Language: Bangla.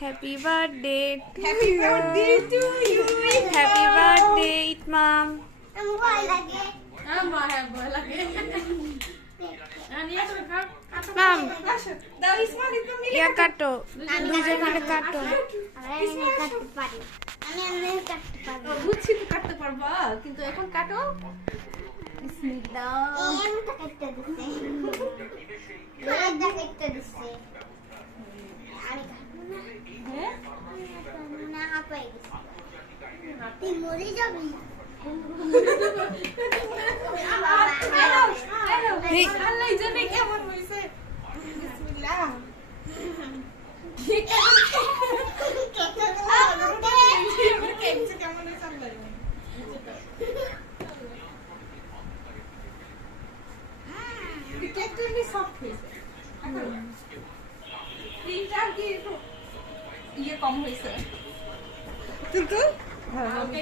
happy birthday happy birthday to you happy birthday Itmam ভয় লাগে ভয় লাগে মাম দাও ইসমাইল একদম ইয়া কাটো দুজন মিলে কাটো আমি কাটতে পারি আমি কাটতে পারি বুঝছি তো কাটতে পারবা কিন্তু এখন কাটো বিসমিল্লাহ এমটা কাটতে দিছে এটা কাটতে দিছে আমি কাটবো না হ্যাঁ না হাঁপাই গেছি তুই মরে যাবি আল্লাহ জানে কেমন হইছে বিসমিল্লাহ কেমন হইছে আল্লাহ কেকটা নি সফট হইছে ক্রিমটা কি ইয়ে কম হইছে কিন্তু ওকে